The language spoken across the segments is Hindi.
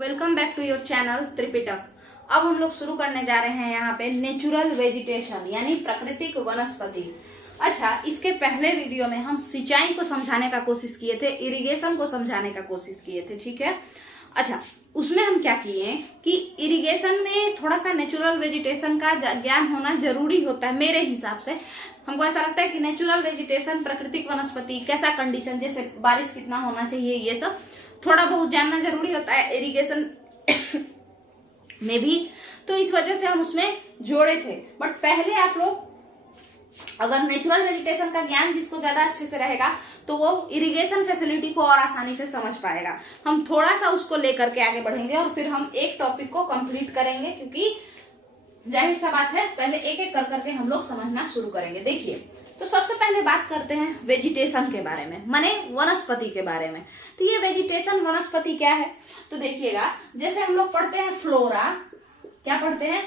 Welcome back to your channel Tripitak. अब हम लोग शुरू करने जा रहे हैं यहाँ पे नेचुरल वेजिटेशन यानी प्राकृतिक वनस्पति। अच्छा, इसके पहले वीडियो में हम सिंचाई को समझाने का कोशिश किए थे, इरिगेशन को समझाने का कोशिश किए थे, ठीक है। अच्छा, उसमें हम क्या किए कि इरिगेशन में थोड़ा सा नेचुरल वेजिटेशन का ज्ञान होना जरूरी होता है। मेरे हिसाब से हमको ऐसा लगता है कि नेचुरल वेजिटेशन, प्राकृतिक वनस्पति, कैसा कंडीशन, जैसे बारिश कितना होना चाहिए, ये सब थोड़ा बहुत जानना जरूरी होता है इरिगेशन में भी। तो इस वजह से हम उसमें जोड़े थे। बट पहले आप लोग अगर नेचुरल वेजिटेशन का ज्ञान जिसको ज्यादा अच्छे से रहेगा तो वो इरिगेशन फैसिलिटी को और आसानी से समझ पाएगा। हम थोड़ा सा उसको लेकर के आगे बढ़ेंगे और फिर हम एक टॉपिक को कंप्लीट करेंगे, क्योंकि जाहिर सा बात है पहले एक एक कर करके हम लोग समझना शुरू करेंगे। देखिए, तो सबसे पहले बात करते हैं वेजिटेशन के बारे में, माने वनस्पति के बारे में। तो ये वेजिटेशन वनस्पति क्या है, तो देखिएगा, जैसे हम लोग पढ़ते हैं फ्लोरा, क्या पढ़ते हैं,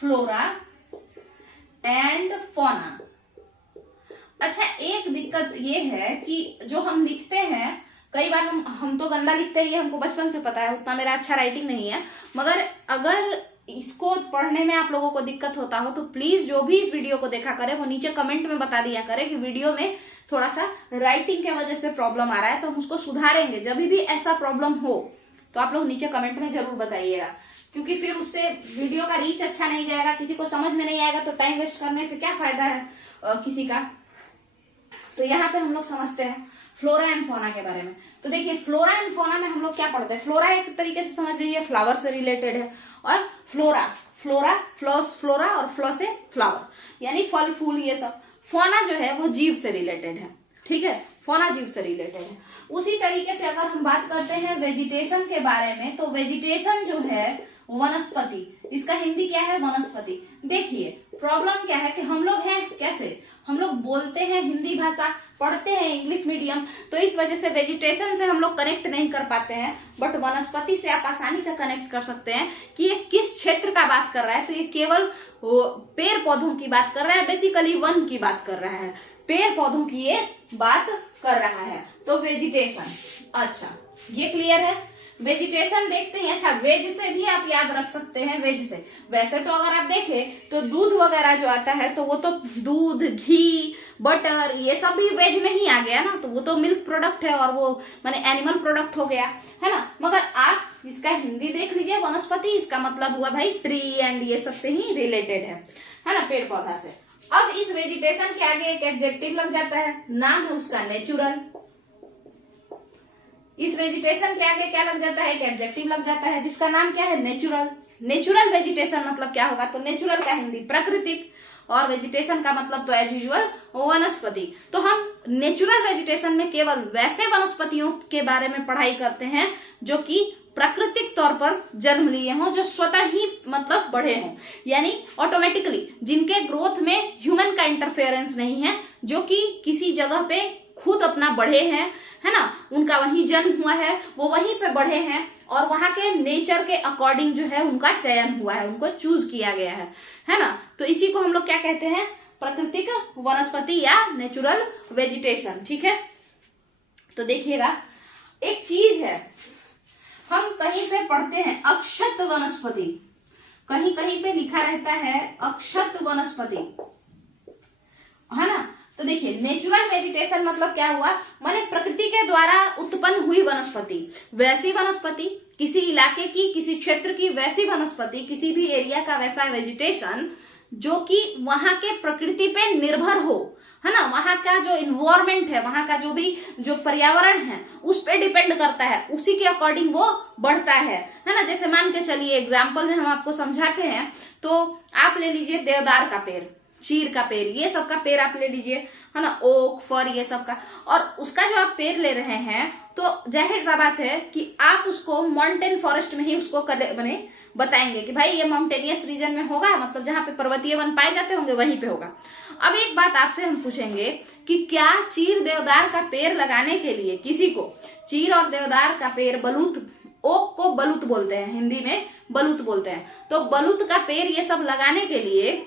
फ्लोरा एंड फौना। अच्छा, एक दिक्कत ये है कि जो हम लिखते हैं कई बार हम तो गंदा लिखते हैं, ये हमको बचपन से पता है, उतना मेरा अच्छा राइटिंग नहीं है। मगर अगर इसको पढ़ने में आप लोगों को दिक्कत होता हो तो प्लीज जो भी इस वीडियो को देखा करे वो नीचे कमेंट में बता दिया करे कि वीडियो में थोड़ा सा राइटिंग के वजह से प्रॉब्लम आ रहा है, तो हम उसको सुधारेंगे। जब भी ऐसा प्रॉब्लम हो तो आप लोग नीचे कमेंट में जरूर बताइएगा, क्योंकि फिर उससे वीडियो का रीच अच्छा नहीं जाएगा, किसी को समझ में नहीं आएगा, तो टाइम वेस्ट करने से क्या फायदा है किसी का। तो यहाँ पे हम लोग समझते हैं फ्लोरा एंड फौना के बारे में। तो देखिए, फ्लोरा एंड फौना में हम लोग क्या पढ़ते हैं, फ्लोरा एक तरीके से समझ लीजिए फ्लावर से रिलेटेड है, और फ्लोरा और फ्लो से फ्लावर यानी फल फूल ये सब। फौना जो है वो जीव से रिलेटेड है, ठीक है, फौना जीव से रिलेटेड है। उसी तरीके से अगर हम बात करते हैं वेजिटेशन के बारे में, तो वेजिटेशन जो है वनस्पति, इसका हिंदी क्या है, वनस्पति। देखिए, प्रॉब्लम क्या है कि हम लोग हैं कैसे, हम लोग बोलते हैं हिंदी भाषा, पढ़ते हैं इंग्लिश मीडियम, तो इस वजह से वेजिटेशन से हम लोग कनेक्ट नहीं कर पाते हैं। बट वनस्पति से आप आसानी से कनेक्ट कर सकते हैं कि ये किस क्षेत्र का बात कर रहा है। तो ये केवल पेड़ पौधों की बात कर रहा है, बेसिकली वन की बात कर रहा है, पेड़ पौधों की ये बात कर रहा है। तो वेजिटेशन, अच्छा ये क्लियर है। वेजिटेशन देखते हैं। अच्छा, वेज से भी आप याद रख सकते हैं, वेज से। वैसे तो अगर आप देखें तो दूध वगैरह जो आता है तो वो तो दूध, घी, बटर ये सब भी वेज में ही आ गया ना, तो वो तो मिल्क प्रोडक्ट है और वो माने एनिमल प्रोडक्ट हो गया, है ना। मगर आप इसका हिंदी देख लीजिए, वनस्पति, इसका मतलब हुआ भाई ट्री एंड ये सब से ही रिलेटेड है ना, पेड़ पौधा से। अब इस वेजिटेशन के आगे एक एडजेक्टिव लग जाता है, नाम है उसका नेचुरल। इस वेजिटेशन के आगे क्या लग जाता है, एक एडजेक्टिव लग जाता है जिसका नाम क्या है, नेचुरल। नेचुरल वेजिटेशन मतलब क्या होगा, तो नेचुरल का हिंदी प्राकृतिक, और वेजिटेशन का मतलब तो एज यूजुअल वनस्पति। तो हम नेचुरल वेजिटेशन में केवल वैसे वनस्पतियों के बारे में पढ़ाई करते हैं जो कि प्राकृतिक तौर पर जन्म लिए हों, जो स्वतः ही मतलब बढ़े हों, यानी ऑटोमेटिकली, जिनके ग्रोथ में ह्यूमन का इंटरफेरेंस नहीं है, जो कि किसी जगह पे खुद अपना बढ़े हैं, है ना, उनका वहीं जन्म हुआ है, वो वहीं पे बढ़े हैं और वहां के नेचर के अकॉर्डिंग जो है उनका चयन हुआ है, उनको चूज किया गया है ना। तो इसी को हम लोग क्या कहते हैं, प्राकृतिक वनस्पति या नेचुरल वेजिटेशन, ठीक है। तो देखिएगा, एक चीज है, हम कहीं पे पढ़ते हैं अक्षत वनस्पति, कहीं कहीं पे लिखा रहता है अक्षत वनस्पति, है ना। तो देखिए, नेचुरल वेजिटेशन मतलब क्या हुआ, माने प्रकृति के द्वारा उत्पन्न हुई वनस्पति, वैसी वनस्पति, किसी इलाके की, किसी क्षेत्र की वैसी वनस्पति, किसी भी एरिया का वैसा वेजिटेशन जो कि वहां के प्रकृति पे निर्भर हो, है ना, वहां का जो इन्वायरमेंट है, वहां का जो पर्यावरण है उस पे डिपेंड करता है, उसी के अकॉर्डिंग वो बढ़ता है ना। जैसे मान के चलिए, एग्जाम्पल में हम आपको समझाते हैं, तो आप ले लीजिए देवदार का पेड़, चीर का पेड़, ये सब का पेड़ आप ले लीजिए, है ना, ओक, फर, ये सब का, और उसका जो आप पेड़ ले रहे हैं तो जाहिर सा बात है कि आप उसको माउंटेन फॉरेस्ट में ही उसको बने बताएंगे कि भाई ये माउंटेनियस रीजन में होगा, मतलब जहां पे पर्वतीय वन पाए जाते होंगे वहीं पे होगा। अब एक बात आपसे हम पूछेंगे कि क्या चीर देवदार का पेड़ लगाने के लिए किसी को, चीर और देवदार का पेड़, बलूत, ओक को बलूत बोलते हैं, हिंदी में बलूत बोलते हैं, तो बलूत का पेड़ ये सब लगाने के लिए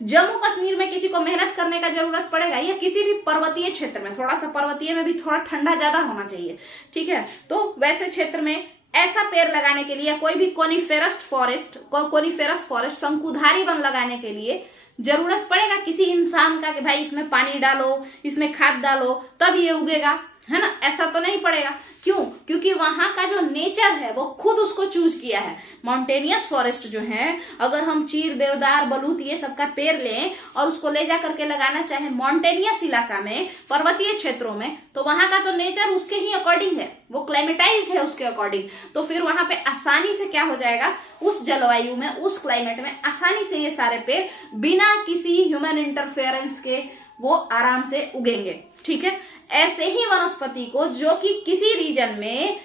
जम्मू कश्मीर में किसी को मेहनत करने का जरूरत पड़ेगा, या किसी भी पर्वतीय क्षेत्र में, थोड़ा सा पर्वतीय में भी थोड़ा ठंडा ज्यादा होना चाहिए, ठीक है, तो वैसे क्षेत्र में ऐसा पेड़ लगाने के लिए, कोई भी कोनिफेरस फॉरेस्ट शंकुधारी वन लगाने के लिए जरूरत पड़ेगा किसी इंसान का कि भाई इसमें पानी डालो, इसमें खाद डालो तब ये उगेगा, है ना? ऐसा तो नहीं पड़ेगा। क्यों? क्योंकि वहां का जो नेचर है वो खुद उसको चूज किया है। माउंटेनियस फॉरेस्ट जो है, अगर हम चीर, देवदार, बलूत ये सब का पेड़ लें और उसको ले जा करके लगाना चाहे माउंटेनियस इलाका में, पर्वतीय क्षेत्रों में, तो वहां का तो नेचर उसके ही अकॉर्डिंग है, वो क्लाइमेटाइज्ड है उसके अकॉर्डिंग। तो फिर वहां पे आसानी से क्या हो जाएगा, उस जलवायु में, उस क्लाइमेट में आसानी से ये सारे पेड़ बिना किसी ह्यूमन इंटरफेरेंस के वो आराम से उगेंगे। ठीक है, ऐसे ही वनस्पति को जो कि किसी रीजन में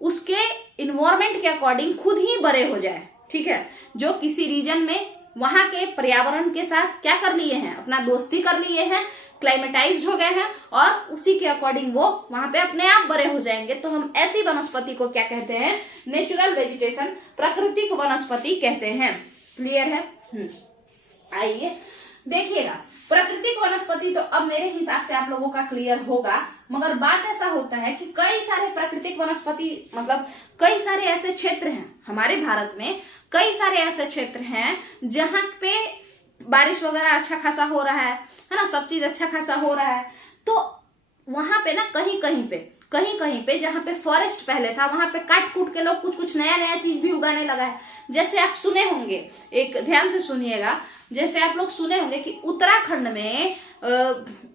उसके इन्वायरमेंट के अकॉर्डिंग खुद ही बड़े हो जाए, ठीक है, जो किसी रीजन में वहां के पर्यावरण के साथ क्या कर लिए हैं, अपना दोस्ती कर लिए हैं, क्लाइमेटाइज्ड हो गए हैं और उसी के अकॉर्डिंग वो वहां पे अपने आप बड़े हो जाएंगे। तो हम ऐसी वनस्पति को क्या कहते हैं, नेचुरल वेजिटेशन, प्राकृतिक वनस्पति कहते हैं। क्लियर है? आइए देखिएगा, प्राकृतिक वनस्पति तो अब मेरे हिसाब से आप लोगों का क्लियर होगा, मगर बात ऐसा होता है कि कई सारे प्राकृतिक वनस्पति, मतलब कई सारे ऐसे क्षेत्र हैं हमारे भारत में, कई सारे ऐसे क्षेत्र हैं जहां पे बारिश वगैरह अच्छा खासा हो रहा है ना, सब चीज अच्छा खासा हो रहा है। तो वहां पे ना कहीं कहीं पे जहां पे फॉरेस्ट पहले था, वहां पे काट कूट के लोग कुछ कुछ नया नया चीज भी उगाने लगा है। जैसे आप सुने होंगे, एक ध्यान से सुनिएगा, जैसे आप लोग सुने होंगे कि उत्तराखंड में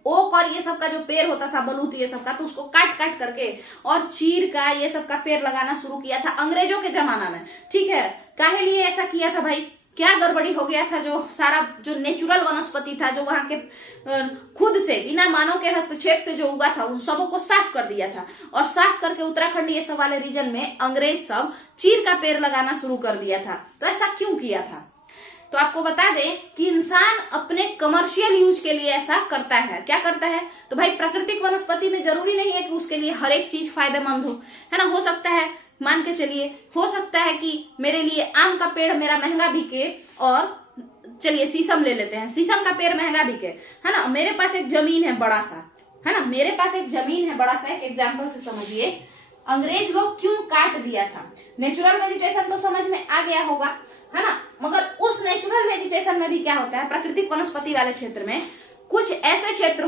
ओक और ये सब का जो पेड़ होता था, बलूत ये सब का, तो उसको काट काट करके और चीर का ये सब का पेड़ लगाना शुरू किया था अंग्रेजों के जमाना में। ठीक है, काहे लिए ऐसा किया था भाई, क्या गड़बड़ी हो गया था, जो सारा जो नेचुरल वनस्पति था, जो वहां के खुद से बिना मानव के हस्तक्षेप से जो उगा था, उन सबों को साफ कर दिया था। और साफ करके उत्तराखंड ये सब वाले रीजन में अंग्रेज सब चीर का पेड़ लगाना शुरू कर दिया था। तो ऐसा क्यों किया था? तो आपको बता दें कि इंसान अपने कमर्शियल यूज के लिए ऐसा करता है। क्या करता है? तो भाई प्राकृतिक वनस्पति में जरूरी नहीं है कि उसके लिए हर एक चीज फायदेमंद हो, है ना। हो सकता है, मान के चलिए, हो सकता है कि मेरे लिए आम का पेड़ मेरा महंगा बिके, और चलिए शीशम ले लेते हैं, शीशम का पेड़ महंगा बिके, है ना। मेरे पास एक जमीन है बड़ा सा, है ना, मेरे पास एक जमीन है बड़ा सा, एक एग्जाम्पल से समझिए, अंग्रेज लोग क्यों काट दिया था। नेचुरल वेजिटेशन तो समझ में आ गया होगा, है ना, मगर उस नेचुरल वेजिटेशन में भी क्या होता है, प्राकृतिक वनस्पति वाले क्षेत्र में कुछ ऐसे क्षेत्र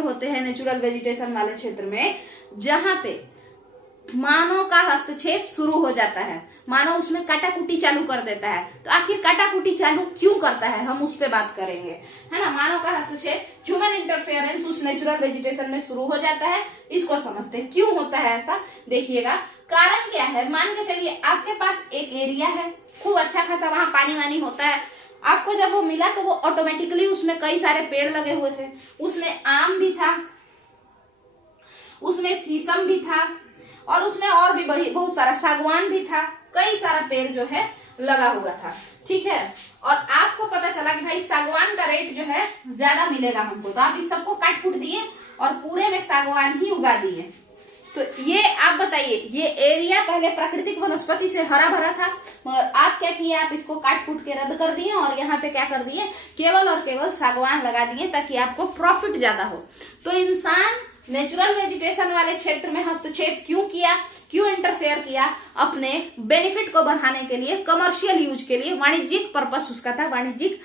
होते हैं नेचुरल वेजिटेशन वाले क्षेत्र में, जहां पे मानव का हस्तक्षेप शुरू हो जाता है, मानव उसमें काटाकुटी चालू कर देता है। तो आखिर काटाकुटी चालू क्यों करता है, हम उस पे बात करेंगे, है ना। मानव का हस्तक्षेप, ह्यूमन इंटरफेरेंस उस नेचुरल वेजिटेशन में शुरू हो जाता है, इसको समझते हैं क्यों होता है ऐसा। देखिएगा कारण क्या है। मान के चलिए आपके पास एक एरिया है, खूब अच्छा खासा वहां पानी वानी होता है, आपको जब वो मिला तो वो ऑटोमेटिकली उसमें कई सारे पेड़ लगे हुए थे, उसमें आम भी था, उसमें शीशम भी था, और उसमें और भी बहुत सारा सागवान भी था, कई सारा पेड़ जो है लगा हुआ था। ठीक है, और आपको पता चला कि भाई सागवान का रेट जो है ज्यादा मिलेगा हमको, तो आप इस सबको काट कूट दिए और पूरे में सागवान ही उगा दिए। तो ये आप बताइए, ये एरिया पहले प्राकृतिक वनस्पति से हरा भरा था, मगर आप क्या किए, आप इसको काट कूट के रद्द कर दिए और यहाँ पे क्या कर दिए, केवल और केवल सागवान लगा दिए ताकि आपको प्रॉफिट ज्यादा हो। तो इंसान नेचुरल वेजिटेशन वाले क्षेत्र में हस्तक्षेप क्यों किया, क्यों इंटरफेयर किया, अपने बेनिफिट को बढ़ाने के लिए, कमर्शियल यूज के लिए, वाणिज्यिक पर्पस उसका था, वाणिज्यिक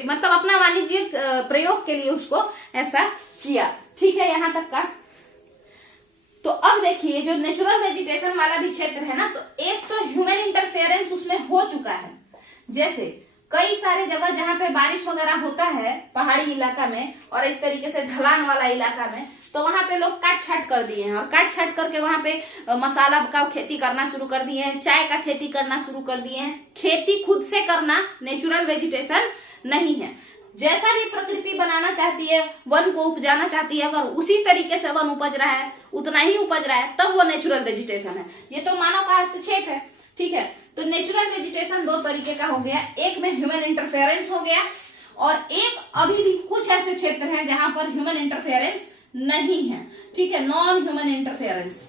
मतलब अपना वाणिज्यिक प्रयोग के लिए उसको ऐसा किया। ठीक है, यहां तक का। तो अब देखिए, जो नेचुरल वेजिटेशन वाला भी क्षेत्र है ना, तो एक तो ह्यूमन इंटरफेरेंस उसमें हो चुका है। जैसे कई सारे जगह जहां पे बारिश वगैरह होता है पहाड़ी इलाका में और इस तरीके से ढलान वाला इलाका में, तो वहां पे लोग काट छाट कर दिए हैं, और काट छाट करके वहां पे मसाला का खेती करना शुरू कर दिए हैं, चाय का खेती करना शुरू कर दिए हैं। खेती खुद से करना नेचुरल वेजिटेशन नहीं है। जैसा भी प्रकृति बनाना चाहती है, वन को उपजाना चाहती है, अगर उसी तरीके से वन उपज रहा है, उतना ही उपज रहा है, तब वो नेचुरल वेजिटेशन है। ये तो मानव का हस्तक्षेप है। ठीक है, तो नेचुरल वेजिटेशन दो तरीके का हो गया, एक में ह्यूमन इंटरफेरेंस हो गया, और एक अभी भी कुछ ऐसे क्षेत्र हैं जहां पर ह्यूमन इंटरफेरेंस नहीं है। ठीक है, नॉन ह्यूमन इंटरफेरेंस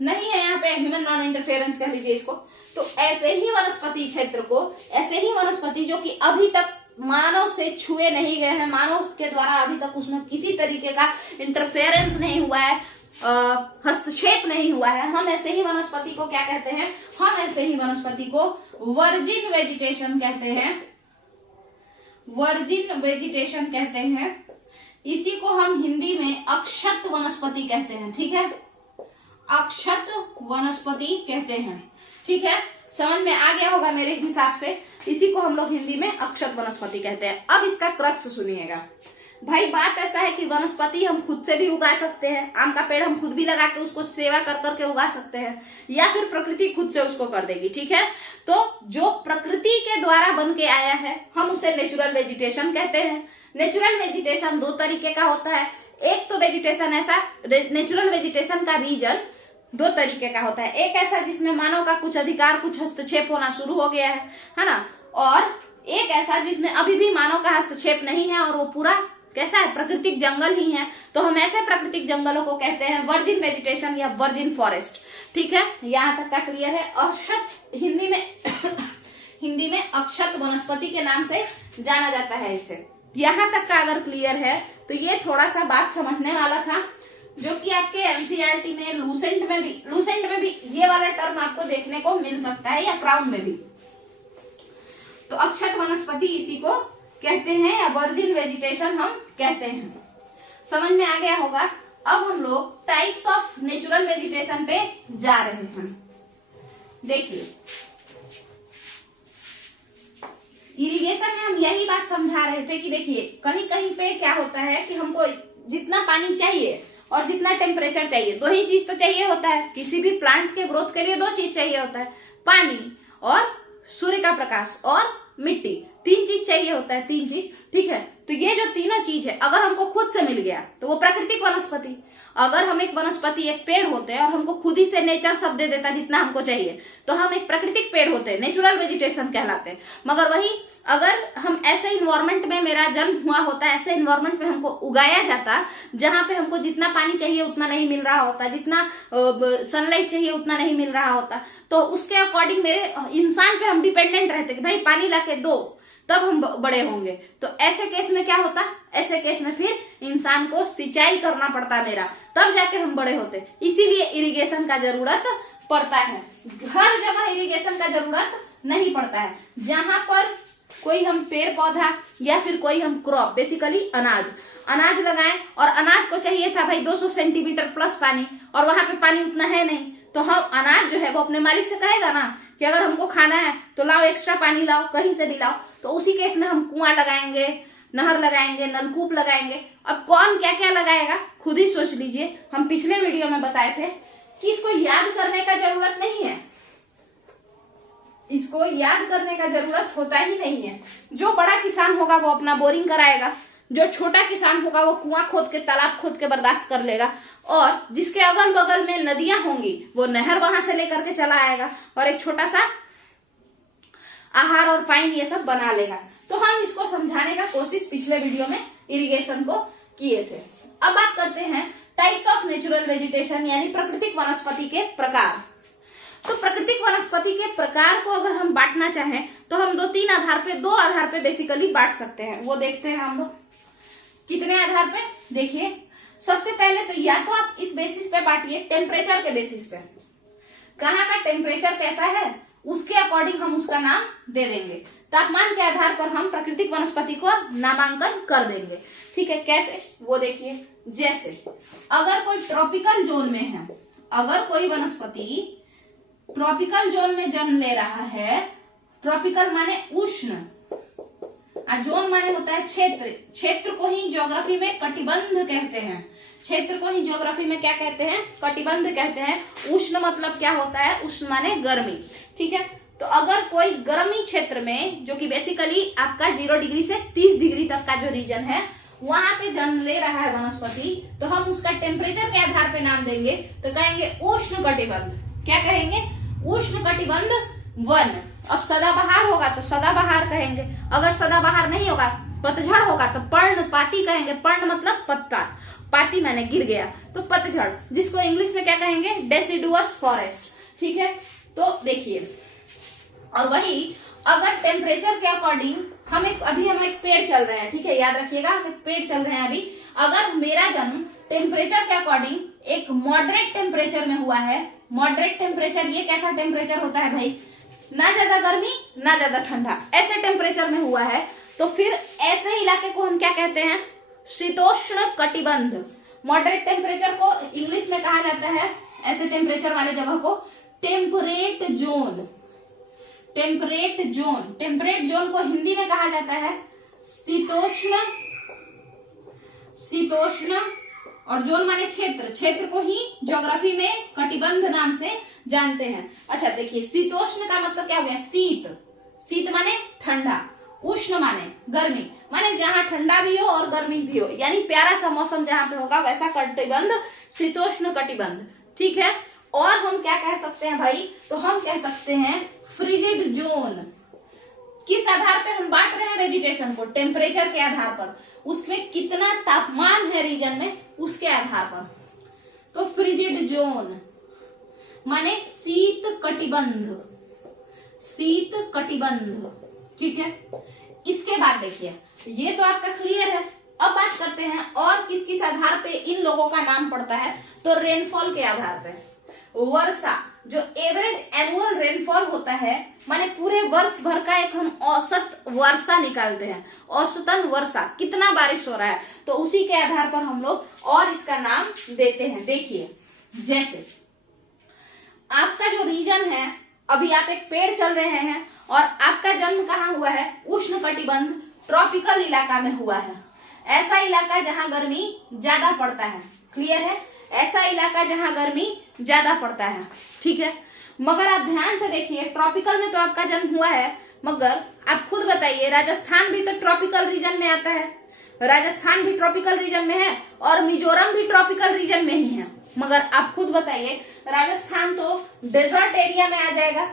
नहीं है, यहाँ पे ह्यूमन नॉन इंटरफेरेंस कह लीजिए इसको। तो ऐसे ही वनस्पति क्षेत्र को, ऐसे ही वनस्पति जो कि अभी तक मानव से छुए नहीं गए हैं, मानव के द्वारा अभी तक उसमें किसी तरीके का इंटरफेरेंस नहीं हुआ है, हस्तक्षेप नहीं हुआ है, हम ऐसे ही वनस्पति को क्या कहते हैं, हम ऐसे ही वनस्पति को वर्जिन वेजिटेशन कहते हैं, वर्जिन वेजिटेशन कहते हैं। इसी को हम हिंदी में अक्षत वनस्पति कहते हैं, ठीक है, अक्षत वनस्पति कहते हैं, ठीक है, समझ में आ गया होगा मेरे हिसाब से। इसी को हम लोग हिंदी में अक्षत वनस्पति कहते हैं। अब इसका क्रक्स सुनिएगा भाई। बात ऐसा है कि वनस्पति हम खुद से भी उगा सकते हैं, आम का पेड़ हम खुद भी लगा के उसको सेवा कर करके उगा सकते हैं, या फिर प्रकृति खुद से उसको कर देगी, ठीक है। तो जो प्रकृति के द्वारा बन के आया है हम उसे नेचुरल वेजिटेशन कहते हैं। नेचुरल वेजिटेशन दो तरीके का होता है। एक तो वेजिटेशन ऐसा, नेचुरल वेजिटेशन का रीजन दो तरीके का होता है। एक ऐसा जिसमें मानव का कुछ अधिकार, कुछ हस्तक्षेप होना शुरू हो गया है ना, और एक ऐसा जिसमें अभी भी मानव का हस्तक्षेप नहीं है और वो पूरा कैसा है, प्राकृतिक जंगल ही है। तो हम ऐसे प्राकृतिक जंगलों को कहते हैं वर्जिन वेजिटेशन या वर्जिन फॉरेस्ट, ठीक है। यहाँ तक का क्लियर है। अक्षत हिंदी में अक्षत वनस्पति के नाम से जाना जाता है इसे। यहाँ तक का अगर क्लियर है तो ये थोड़ा सा बात समझने वाला था, जो कि आपके एनसीईआरटी में, लूसेंट में भी ये वाला टर्म आपको देखने को मिल सकता है, या क्राउन में भी। तो अक्षत वनस्पति इसी को कहते हैं, या वर्जिन वेजिटेशन हम कहते हैं। समझ में आ गया होगा। अब हम लोग टाइप्स ऑफ नेचुरल वेजिटेशन पे जा रहे हैं। देखिए, इरिगेशन में हम यही बात समझा रहे थे कि देखिए कहीं कहीं पे क्या होता है कि हमको जितना पानी चाहिए और जितना टेम्परेचर चाहिए, दो ही चीज तो चाहिए होता है। किसी भी प्लांट के ग्रोथ के लिए दो चीज चाहिए होता है, पानी और सूर्य का प्रकाश और मिट्टी, तीन चीज चाहिए होता है, तीन चीज, ठीक है। तो ये जो तीनों चीज है अगर हमको खुद से मिल गया तो वो प्राकृतिक वनस्पति। अगर हम एक वनस्पति, एक पेड़ होते और हमको खुद ही से नेचर सब दे देता जितना हमको चाहिए, तो हम एक प्राकृतिक पेड़ होते, नेचुरल वेजिटेशन कहलाते। मगर वही अगर हम ऐसे इन्वायरमेंट में, मेरा जन्म हुआ होता, ऐसे इन्वायरमेंट में हमको उगाया जाता जहां पे हमको जितना पानी चाहिए उतना नहीं मिल रहा होता, जितना सनलाइट चाहिए उतना नहीं मिल रहा होता, तो उसके अकॉर्डिंग मेरे इंसान पे हम डिपेंडेंट रहते कि भाई पानी लाके दो तब हम बड़े होंगे। तो ऐसे केस में क्या होता, ऐसे केस में फिर इंसान को सिंचाई करना पड़ता मेरा, तब जाके हम बड़े होते। इसीलिए इरिगेशन का जरूरत पड़ता है। हर जगह इरिगेशन का जरूरत नहीं पड़ता है। जहां पर कोई हम पेड़ पौधा या फिर कोई हम क्रॉप, बेसिकली अनाज लगाएं, और अनाज को चाहिए था भाई 200 सेंटीमीटर प्लस पानी, और वहां पे पानी उतना है नहीं, तो हम अनाज जो है वो अपने मालिक से कहेगा ना कि अगर हमको खाना है तो लाओ, एक्स्ट्रा पानी लाओ, कहीं से भी लाओ। तो उसी केस में हम कुआं लगाएंगे, नहर लगाएंगे, नलकूप लगाएंगे। अब कौन क्या क्या लगाएगा खुद ही सोच लीजिए। हम पिछले वीडियो में बताए थे कि इसको याद करने का जरूरत नहीं है, इसको याद करने का जरूरत होता ही नहीं है। जो बड़ा किसान होगा वो अपना बोरिंग कराएगा, जो छोटा किसान होगा वो कुआं खोद के, तालाब खोद के बर्दाश्त कर लेगा, और जिसके अगल बगल में नदियां होंगी वो नहर वहां से लेकर के चला आएगा और एक छोटा सा आहार और पाइन ये सब बना लेगा। तो हम इसको समझाने का कोशिश पिछले वीडियो में इरिगेशन को किए थे। अब बात करते हैं टाइप्स ऑफ नेचुरल वेजिटेशन, यानी प्राकृतिक वनस्पति के प्रकार। तो प्राकृतिक वनस्पति के प्रकार को अगर हम बांटना चाहें तो हम दो आधार पे बेसिकली बांट सकते हैं। वो देखते हैं हम लोग कितने आधार पे। देखिए, सबसे पहले तो या तो आप इस बेसिस पे बांटिए, टेम्परेचर के बेसिस पे, कहाँ का टेम्परेचर कैसा है उसके अकॉर्डिंग हम उसका नाम दे देंगे। तापमान के आधार पर हम प्राकृतिक वनस्पति को नामांकन कर देंगे, ठीक है। कैसे, वो देखिए, जैसे अगर कोई ट्रॉपिकल जोन में है, अगर कोई वनस्पति ट्रॉपिकल जोन में जन्म ले रहा है, ट्रॉपिकल माने उष्ण, जोन माने होता है क्षेत्र, क्षेत्र को ही ज्योग्राफी में कटिबंध कहते हैं। क्षेत्र को ही ज्योग्राफी में क्या कहते हैं, कटिबंध कहते हैं। उष्ण मतलब क्या होता है, उष्ण माने गर्मी, ठीक है। तो अगर कोई गर्मी क्षेत्र में, जो कि बेसिकली आपका 0 डिग्री से 30 डिग्री तक का जो रीजन है, वहां पे जन्म ले रहा है वनस्पति, तो हम उसका टेम्परेचर के आधार पे नाम देंगे, तो कहेंगे उष्ण कटिबंध। क्या कहेंगे, उष्ण कटिबंध वन। अब सदाबहार होगा तो सदाबहार कहेंगे, अगर सदाबहार नहीं होगा, पतझड़ होगा तो पर्णपाती कहेंगे। पर्ण मतलब पत्ता, पाती मैंने गिर गया, तो पतझड़, जिसको इंग्लिश में क्या कहेंगे, डेसिडुअस फॉरेस्ट, ठीक है। तो देखिए, और वही अगर टेम्परेचर के अकॉर्डिंग अभी हम एक पेड़ चल रहे हैं, ठीक है, याद रखिएगा, हम एक पेड़ चल रहे हैं अभी। अगर मेरा जन्म टेम्परेचर के अकॉर्डिंग एक मॉडरेट टेम्परेचर में हुआ है, मॉडरेट टेम्परेचर ये कैसा टेम्परेचर होता है भाई, ना ज्यादा गर्मी ना ज्यादा ठंडा, ऐसे टेम्परेचर में हुआ है, तो फिर ऐसे इलाके को हम क्या कहते हैं, शीतोष्ण कटिबंध। मॉडरेट टेम्परेचर को इंग्लिश में कहा जाता है, ऐसे टेम्परेचर वाले जगह को temperate zone. Temperate zone, temperate zone को हिंदी में कहा जाता है शीतोष्ण, शीतोष्ण, और जोन माने क्षेत्र, क्षेत्र को ही ज्योग्राफी में कटिबंध नाम से जानते हैं। अच्छा देखिए, शीतोष्ण का मतलब क्या हो गया, शीत, शीत माने ठंडा, उष्ण माने गर्मी, माने जहां ठंडा भी हो और गर्मी भी हो, यानी प्यारा सा मौसम जहां पे होगा वैसा कटिबंध, शीतोष्ण कटिबंध, ठीक है। और हम क्या कह सकते हैं भाई, तो हम कह सकते हैं फ्रिजिड जोन। किस आधार पे हम बांट रहे हैं वेजिटेशन को, टेम्परेचर के आधार पर, उसमें कितना तापमान है रीजन में उसके आधार पर। तो फ्रिजिड जोन माने शीत कटिबंध, शीत कटिबंध, ठीक है। इसके बाद देखिए, ये तो आपका क्लियर है। अब बात करते हैं और किस किस आधार पे इन लोगों का नाम पड़ता है, तो रेनफॉल के आधार पे। वर्षा, जो एवरेज एनुअल रेनफॉल होता है, माने पूरे वर्ष भर का एक हम औसत वर्षा निकालते हैं, औसतन वर्षा कितना बारिश हो रहा है, तो उसी के आधार पर हम लोग और इसका नाम देते हैं। देखिए, जैसे आपका जो रीजन है, अभी आप एक पेड़ चल रहे हैं और आपका जन्म कहाँ हुआ है, उष्ण कटिबंध ट्रॉपिकल इलाका में हुआ है। ऐसा इलाका जहां गर्मी ज्यादा पड़ता है, क्लियर है, ऐसा इलाका जहां गर्मी ज्यादा पड़ता है, ठीक है। मगर आप ध्यान से देखिए, ट्रॉपिकल में तो आपका जन्म हुआ है, मगर आप खुद बताइए, राजस्थान भी तो ट्रॉपिकल रीजन में आता है, राजस्थान भी ट्रॉपिकल रीजन में है और मिजोरम भी ट्रॉपिकल रीजन में ही है, मगर आप खुद बताइए, राजस्थान तो डेजर्ट एरिया में आ जाएगा,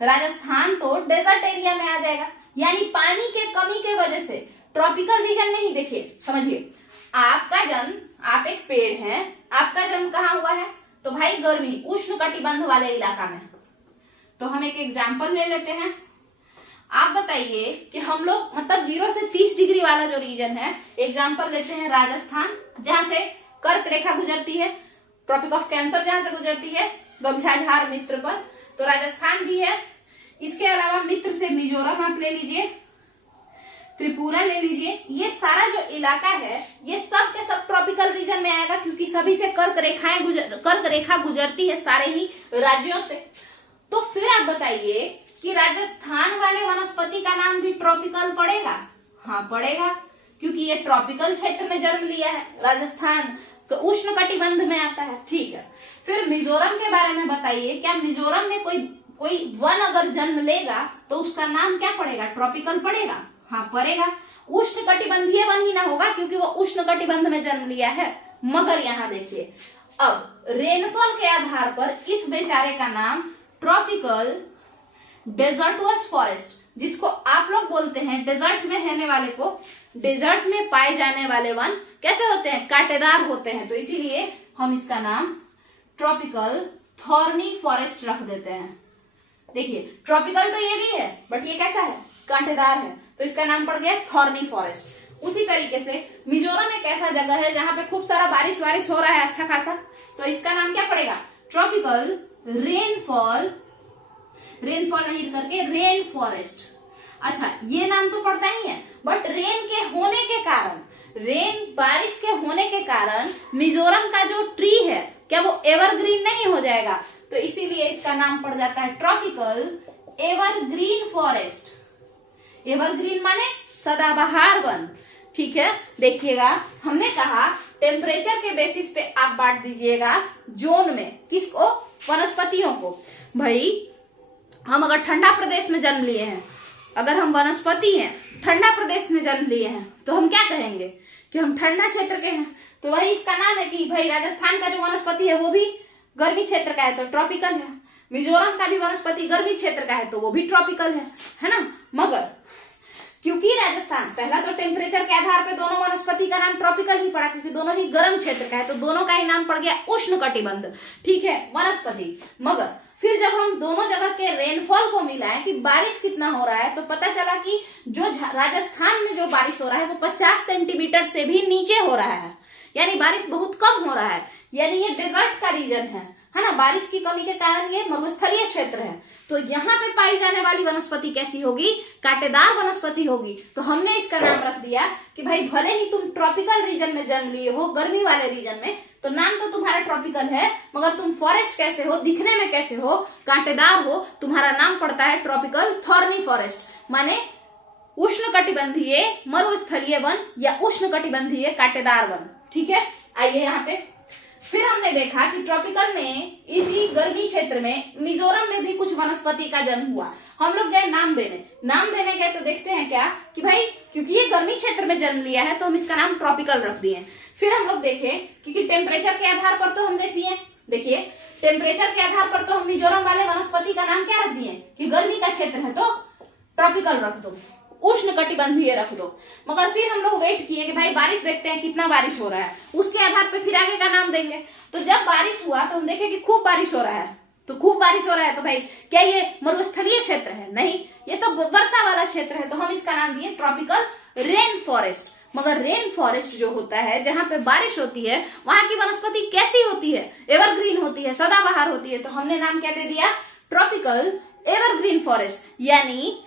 राजस्थान तो डेजर्ट एरिया में आ जाएगा, यानी पानी के कमी के वजह से ट्रॉपिकल रीजन में ही। देखिए समझिए, आपका जन्म, आप एक पेड़ हैं, आपका जन्म कहाँ हुआ है, तो भाई गर्मी उष्ण कटिबंध वाले इलाका में। तो हम एक एग्जाम्पल ले लेते हैं। आप बताइए कि हम लोग मतलब 0 से 30 डिग्री वाला जो रीजन है, एग्जाम्पल लेते हैं राजस्थान, जहां से कर्क रेखा गुजरती है, ट्रॉपिक ऑफ कैंसर जहां से गुजरती है गमछाझार मित्र पर, तो राजस्थान भी है। इसके अलावा मित्र से मिजोरम आप ले लीजिए, त्रिपुरा ले लीजिए, ये सारा जो इलाका है ये सब के सब ट्रॉपिकल रीजन में आएगा, क्योंकि सभी से कर्क रेखा गुजरती है सारे ही राज्यों से। तो फिर आप बताइए कि राजस्थान वाले वनस्पति का नाम भी ट्रॉपिकल पड़ेगा? हाँ पड़ेगा, क्योंकि ये ट्रॉपिकल क्षेत्र में जन्म लिया है, राजस्थान तो उष्ण कटिबंध में आता है, ठीक है। फिर मिजोरम के बारे में बताइए, क्या मिजोरम में कोई वन अगर जन्म लेगा तो उसका नाम क्या पड़ेगा, ट्रॉपिकल पड़ेगा? हाँ पड़ेगा। उष्ण कटिबंधीय वन ही ना होगा, क्योंकि वो उष्ण कटिबंध में जन्म लिया है। मगर यहाँ देखिए, अब रेनफॉल के आधार पर इस बेचारे का नाम ट्रॉपिकल डेजर्टुअस फॉरेस्ट, जिसको आप लोग बोलते हैं डेजर्ट में रहने वाले को, डेजर्ट में पाए जाने वाले वन कैसे होते हैं, कांटेदार होते हैं, तो इसीलिए हम इसका नाम ट्रॉपिकल थॉर्नी फॉरेस्ट रख देते हैं। देखिए ट्रॉपिकल तो ये भी है, बट ये कैसा है, कांटेदार है, तो इसका नाम पड़ गया थॉर्नी फॉरेस्ट। उसी तरीके से मिजोरम एक ऐसा जगह है जहां पे खूब सारा बारिश हो रहा है अच्छा खासा, तो इसका नाम क्या पड़ेगा, ट्रॉपिकल रेनफॉल नहीं करके रेन फॉरेस्ट। अच्छा ये नाम तो पड़ता ही है, बट रेन के होने के कारण, बारिश के होने के कारण मिजोरम का जो ट्री है क्या वो एवरग्रीन नहीं हो जाएगा, तो इसीलिए इसका नाम पड़ जाता है ट्रॉपिकल एवरग्रीन फॉरेस्ट। एवरग्रीन माने सदाबहार वन, ठीक है। देखिएगा हमने कहा टेम्परेचर के बेसिस पे आप बांट दीजिएगा जोन में, किसको, वनस्पतियों को। भाई हम अगर ठंडा प्रदेश में जन्म लिए हैं, अगर हम वनस्पति हैं ठंडा प्रदेश में जन्म लिए हैं, तो हम क्या कहेंगे कि हम ठंडा क्षेत्र के हैं, तो वही इसका नाम है कि भाई राजस्थान का जो वनस्पति है वो भी गर्मी क्षेत्र का है तो ट्रॉपिकल है, मिजोरम का भी वनस्पति गर्मी क्षेत्र का है तो वो भी ट्रॉपिकल है ना। मगर क्योंकि राजस्थान पहला तो टेम्परेचर के आधार पे दोनों वनस्पति का नाम ट्रॉपिकल ही पड़ा, क्योंकि दोनों ही गर्म क्षेत्र का है, तो दोनों का ही नाम पड़ गया उष्ण कटिबंध, ठीक है, वनस्पति। मगर फिर जब हम दोनों जगह के रेनफॉल को मिलाएं कि बारिश कितना हो रहा है, तो पता चला कि जो राजस्थान में जो बारिश हो रहा है वो 50 सेंटीमीटर से भी नीचे हो रहा है, यानी बारिश बहुत कम हो रहा है। यानी ये डेजर्ट का रीजन है ना, बारिश की कमी के कारण ये मरुस्थलीय क्षेत्र है। तो यहाँ पे पाई जाने वाली वनस्पति कैसी होगी? कांटेदार वनस्पति होगी। तो हमने इसका नाम रख दिया कि भाई भले ही तुम ट्रॉपिकल रीजन में जन्म लिए हो, गर्मी वाले रीजन में, तो नाम तो तुम्हारा ट्रॉपिकल है, मगर तुम फॉरेस्ट कैसे हो, दिखने में कैसे हो, कांटेदार हो, तुम्हारा नाम पड़ता है ट्रॉपिकल थॉर्नी फॉरेस्ट, माने उष्णकटिबंधीय मरुस्थलीय वन या उष्णकटिबंधीय कांटेदार वन। ठीक है, आइए यहाँ पे फिर हमने देखा कि ट्रॉपिकल में इसी गर्मी क्षेत्र में मिजोरम में भी कुछ वनस्पति का जन्म हुआ। हम लोग गए नाम देने गए तो देखते हैं क्या कि भाई क्योंकि ये गर्मी क्षेत्र में जन्म लिया है तो हम इसका नाम ट्रॉपिकल रख दिए। फिर हम लोग देखे क्योंकि टेम्परेचर के आधार पर तो हम देख लिए, देखिए टेम्परेचर के आधार पर तो हम मिजोरम वाले वनस्पति का नाम क्या रख दिए कि गर्मी का क्षेत्र है तो ट्रॉपिकल रख दो, उष्ण कटिबंधीय रख दो। मगर फिर हम लोग वेट किए कि भाई बारिश देखते हैं कितना बारिश हो रहा है, उसके आधार पे फिर आगे का नाम देंगे। तो जब बारिश हुआ तो हम देखे कि खूब बारिश हो रहा है, तो खूब बारिश हो रहा है तो भाई क्या ये मरुस्थलीय क्षेत्र है? नहीं, ये तो वर्षा वाला क्षेत्र है, तो हम इसका नाम दिए ट्रॉपिकल रेन फॉरेस्ट। मगर रेन फॉरेस्ट जो होता है जहां पे बारिश होती है वहां की वनस्पति कैसी होती है? एवरग्रीन होती है, सदाबहार होती है। तो हमने नाम क्या दे दिया? ट्रॉपिकल एवरग्रीन फॉरेस्ट, यानी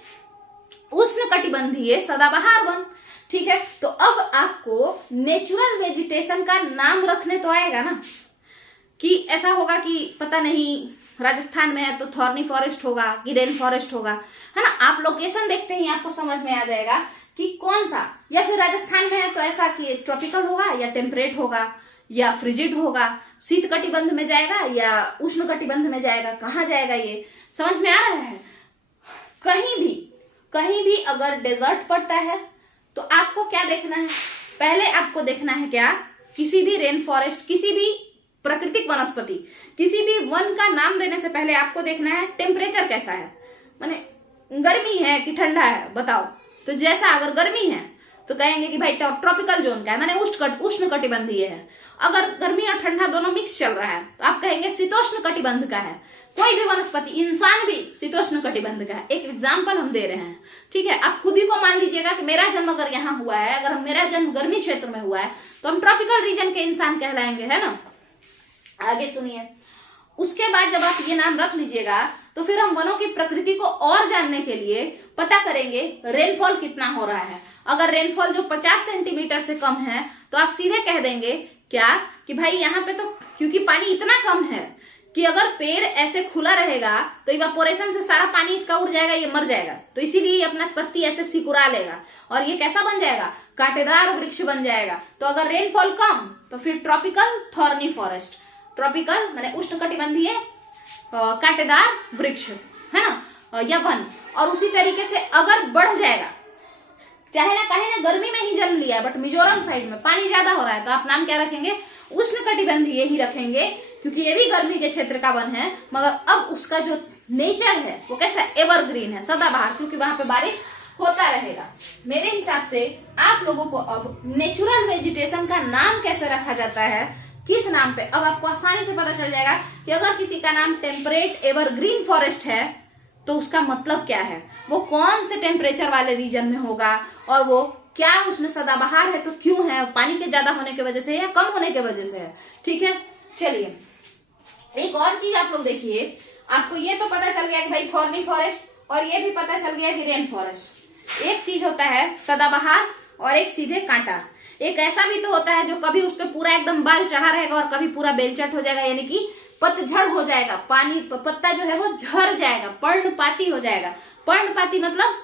उष्ण कटिबंधीय सदाबहार वन। ठीक है, तो अब आपको नेचुरल वेजिटेशन का नाम रखने तो आएगा ना, कि ऐसा होगा कि पता नहीं राजस्थान में है तो थॉर्नी फॉरेस्ट होगा कि रेन फॉरेस्ट होगा, है ना। आप लोकेशन देखते ही आपको समझ में आ जाएगा कि कौन सा, या फिर राजस्थान में है तो ऐसा कि ट्रॉपिकल होगा या टेम्परेट होगा या फ्रिजिड होगा, शीत कटिबंध में जाएगा या उष्ण कटिबंध में जाएगा, कहाँ जाएगा ये समझ में आ रहा है। कहीं भी अगर डेजर्ट पड़ता है तो आपको क्या देखना है? पहले आपको देखना है क्या? किसी भी रेन फॉरेस्ट, किसी भी प्राकृतिक वनस्पति, किसी भी वन का नाम देने से पहले आपको देखना है टेम्परेचर कैसा है, माने गर्मी है कि ठंडा है, बताओ। तो जैसा अगर गर्मी है तो कहेंगे कि भाई ट्रॉपिकल जोन का है, माने उष्ण कटिबंधीय है। अगर गर्मी और ठंडा दोनों मिक्स चल रहा है तो आप कहेंगे शीतोष्ण कटिबंध का है। कोई भी वनस्पति, इंसान भी शीतोष्ण कटिबंध का है। एक एग्जाम्पल हम दे रहे हैं, ठीक है। आप खुद ही को मान लीजिएगा कि मेरा जन्म अगर यहाँ हुआ है, अगर मेरा जन्म गर्मी क्षेत्र में हुआ है तो हम ट्रॉपिकल रीजन के इंसान कहलाएंगे, है ना। आगे सुनिए, उसके बाद जब आप ये नाम रख लीजिएगा तो फिर हम वनों की प्रकृति को और जानने के लिए पता करेंगे रेनफॉल कितना हो रहा है। अगर रेनफॉल जो 50 सेंटीमीटर से कम है तो आप सीधे कह देंगे क्या कि भाई यहाँ पे तो क्योंकि पानी इतना कम है कि अगर पेड़ ऐसे खुला रहेगा तो इवापोरेशन से सारा पानी इसका उड़ जाएगा, ये मर जाएगा। तो इसीलिए ये अपना पत्ती ऐसे सिकुड़ा लेगा और ये कैसा बन जाएगा? कांटेदार वृक्ष बन जाएगा। तो अगर रेनफॉल कम तो फिर ट्रॉपिकल थॉर्नी फॉरेस्ट, ट्रॉपिकल माने उष्णकटिबंधीय कांटेदार वृक्ष, है ना, या वन। और उसी तरीके से अगर बढ़ जाएगा, चाहे ना कहे ना गर्मी में ही जन्म लिया है बट मिजोरम साइड में पानी ज्यादा हो रहा है, तो आप नाम क्या रखेंगे? उष्णकटिबंधीय ही रखेंगे, क्योंकि ये भी गर्मी के क्षेत्र का वन है। मगर अब उसका जो नेचर है वो कैसा? एवरग्रीन है, सदाबहार, क्योंकि वहां पे बारिश होता रहेगा। मेरे हिसाब से आप लोगों को अब नेचुरल वेजिटेशन का नाम कैसे रखा जाता है, किस नाम पे, अब आपको आसानी से पता चल जाएगा कि अगर किसी का नाम टेम्परेट एवरग्रीन फॉरेस्ट है तो उसका मतलब क्या है, वो कौन से टेम्परेचर वाले रीजन में होगा और वो क्या उसमें सदाबहार है तो क्यों है, पानी के ज्यादा होने की वजह से या कम होने की वजह से है। ठीक है, चलिए एक और चीज आप लोग देखिए, आपको ये तो पता चल गया कि भाई थॉर्नी फॉरेस्ट, और ये भी पता चल गया कि रेन फॉरेस्ट। एक चीज होता है सदाबहार और एक सीधे कांटा। एक ऐसा भी तो होता है जो कभी उस पर पूरा एकदम बाल चढ़ा रहेगा और कभी पूरा बेलचट हो जाएगा, यानी कि पतझड़ हो जाएगा, पानी पत्ता जो है वो झड़ जाएगा, पर्णपाती हो जाएगा। पर्णपाती मतलब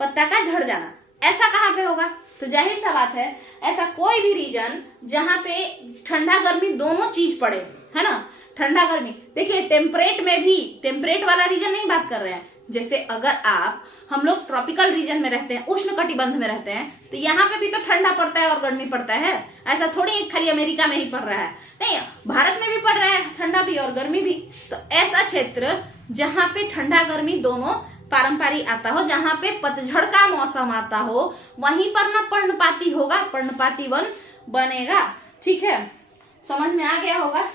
पत्ता का झड़ जाना। ऐसा कहाँ पे होगा? तो जाहिर सा बात है, ऐसा कोई भी रीजन जहां पे ठंडा गर्मी दोनों चीज पड़े, है ना, ठंडा गर्मी। देखिए टेम्परेट में भी, टेम्परेट वाला रीजन नहीं बात कर रहे हैं, जैसे अगर हम लोग ट्रॉपिकल रीजन में रहते हैं, उष्ण कटिबंध में रहते हैं, तो यहाँ पे भी तो ठंडा पड़ता है और गर्मी पड़ता है। ऐसा थोड़ी खाली अमेरिका में ही पड़ रहा है, नहीं, भारत में भी पड़ रहा है, ठंडा भी और गर्मी भी। तो ऐसा क्षेत्र जहां पे ठंडा गर्मी दोनों पारंपरिक आता हो, जहां पे पतझड़ का मौसम आता हो, वहीं पर ना पर्णपाती होगा, पर्णपाती वन बनेगा। ठीक है, समझ में आ गया होगा।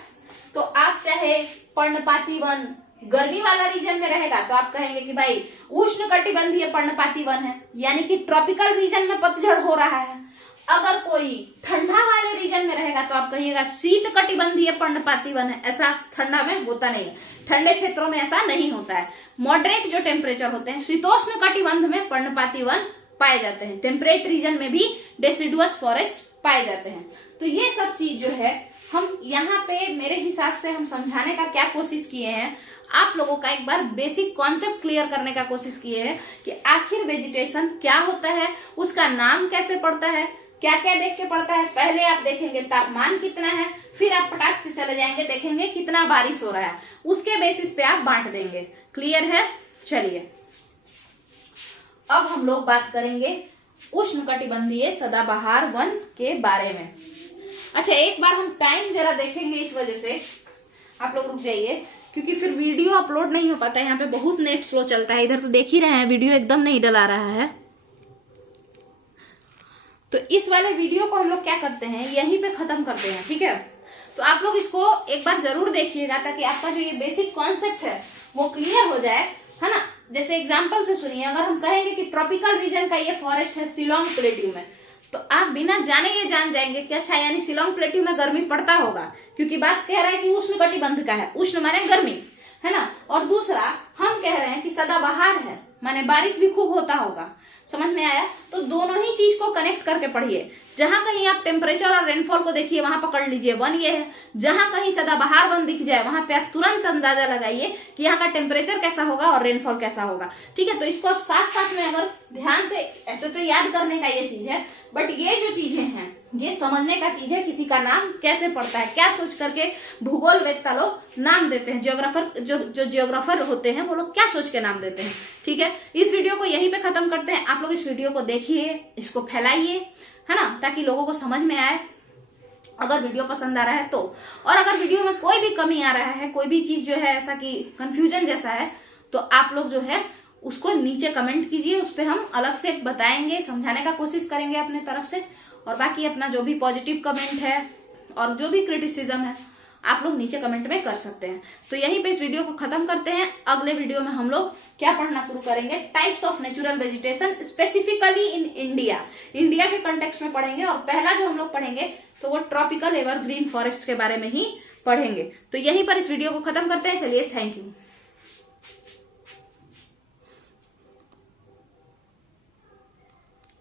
तो आप चाहे पर्णपाती वन गर्मी वाला रीजन में रहेगा तो आप कहेंगे कि भाई उष्ण कटिबंधीय पर्णपाती वन है, यानी कि ट्रॉपिकल रीजन में पतझड़ हो रहा है। अगर कोई ठंडा वाले रीजन में रहेगा तो आप कहिएगा शीत कटिबंधीय पर्णपाती वन है। ऐसा ठंडा में होता नहीं है, ठंडे क्षेत्रों में ऐसा नहीं होता है। मॉडरेट जो टेम्परेचर होते हैं शीतोष्ण कटिबंध में पर्णपाती वन पाए जाते हैं। टेम्परेट रीजन में भी डेसिडुअस फॉरेस्ट पाए जाते हैं। तो ये सब चीज जो है हम यहाँ पे मेरे हिसाब से हम समझाने का क्या कोशिश किए हैं, आप लोगों का एक बार बेसिक कॉन्सेप्ट क्लियर करने का कोशिश किए हैं कि आखिर वेजिटेशन क्या होता है, उसका नाम कैसे पड़ता है, क्या क्या देख के पड़ता है। पहले आप देखेंगे तापमान कितना है, फिर आप पटाख से चले जाएंगे देखेंगे कितना बारिश हो रहा है, उसके बेसिस पे आप बांट देंगे। क्लियर है? चलिए अब हम लोग बात करेंगे उष्णकटिबंधीय सदाबहार वन के बारे में। अच्छा, एक बार हम टाइम जरा देखेंगे, इस वजह से आप लोग रुक जाइए क्योंकि फिर वीडियो अपलोड नहीं हो पाता है। यहाँ पे बहुत नेट स्लो चलता है, इधर तो देख ही रहे हैं वीडियो एकदम नहीं डला रहा है। तो इस वाले वीडियो को हम लोग क्या करते हैं, यहीं पे खत्म करते हैं, ठीक है। तो आप लोग इसको एक बार जरूर देखिएगा ताकि आपका जो ये बेसिक कॉन्सेप्ट है वो क्लियर हो जाए, है ना। जैसे एग्जाम्पल से सुनिए, अगर हम कहेंगे कि ट्रॉपिकल रीजन का ये फॉरेस्ट है शिलोंग प्लेट्यू में, तो आप बिना जाने ये जान जाएंगे कि अच्छा यानी शिलोंग प्लेट्यू में गर्मी पड़ता होगा, क्योंकि बात कह रहा है कि उष्ण कटिबंध का है, उष्ण माने गर्मी, है ना। और दूसरा हम कह रहे हैं कि सदाबहार है माने बारिश भी खूब होता होगा। समझ में आया? तो दोनों ही चीज को कनेक्ट करके पढ़िए। जहां कहीं आप टेम्परेचर और रेनफॉल को देखिए वहां पकड़ लीजिए वन ये है, जहां कहीं सदाबहार वन दिख जाए वहां पे आप तुरंत अंदाजा लगाइए कि यहाँ का टेम्परेचर कैसा होगा और रेनफॉल कैसा होगा, ठीक है। तो इसको आप साथ साथ में अगर ध्यान से, ऐसे तो याद करने का ये चीज है, बट ये जो चीजें हैं ये समझने का चीज है, किसी का नाम कैसे पड़ता है, क्या सोच करके भूगोल वेत्ता लोग नाम देते हैं, जियोग्राफर जो जियोग्राफर होते हैं वो लोग क्या सोच के नाम देते हैं, ठीक है। इस वीडियो को यहीं पे खत्म करते हैं। आप लोग इस वीडियो को देखिए, इसको फैलाइए, है ना, ताकि लोगों को समझ में आए अगर वीडियो पसंद आ रहा है तो। और अगर वीडियो में कोई भी कमी आ रहा है, कोई भी चीज जो है ऐसा कि कंफ्यूजन जैसा है, तो आप लोग जो है उसको नीचे कमेंट कीजिए, उस पर हम अलग से बताएंगे, समझाने का कोशिश करेंगे अपने तरफ से। और बाकी अपना जो भी पॉजिटिव कमेंट है और जो भी क्रिटिसिज्म है आप लोग नीचे कमेंट में कर सकते हैं। तो यहीं पे इस वीडियो को खत्म करते हैं। अगले वीडियो में हम लोग क्या पढ़ना शुरू करेंगे, types of natural vegetation specifically in India, India के कंटेक्स्ट में पढ़ेंगे। और पहला जो हम लोग पढ़ेंगे तो वो ट्रॉपिकल एवरग्रीन फॉरेस्ट के बारे में ही पढ़ेंगे। तो यहीं पर इस वीडियो को खत्म करते हैं। चलिए, थैंक यू।